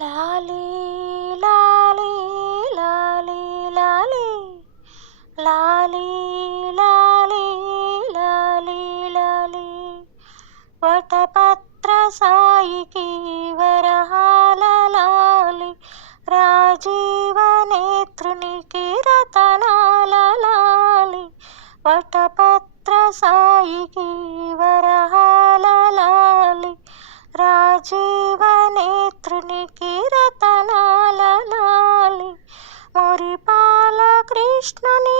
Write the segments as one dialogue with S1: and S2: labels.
S1: లాలి లాలి లాలి లాలి. లాలి లాలి లాలి లాలి. వటపత్ర సాయికి వరహాల లాలి. రాజీవ నేత్రునికి రతనాల లాలి. వటపత్ర సాయికి వరహాల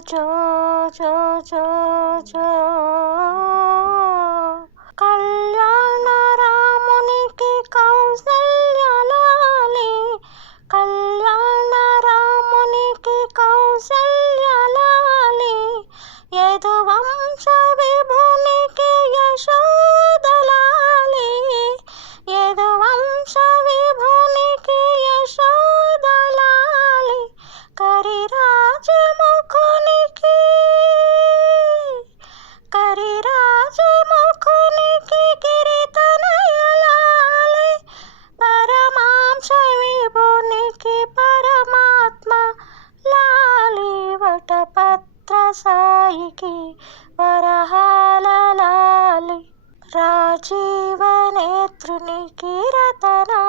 S1: cho cho cho cho సాయికి వరహాలలాలి రాజీవనేత్రునికి రతనా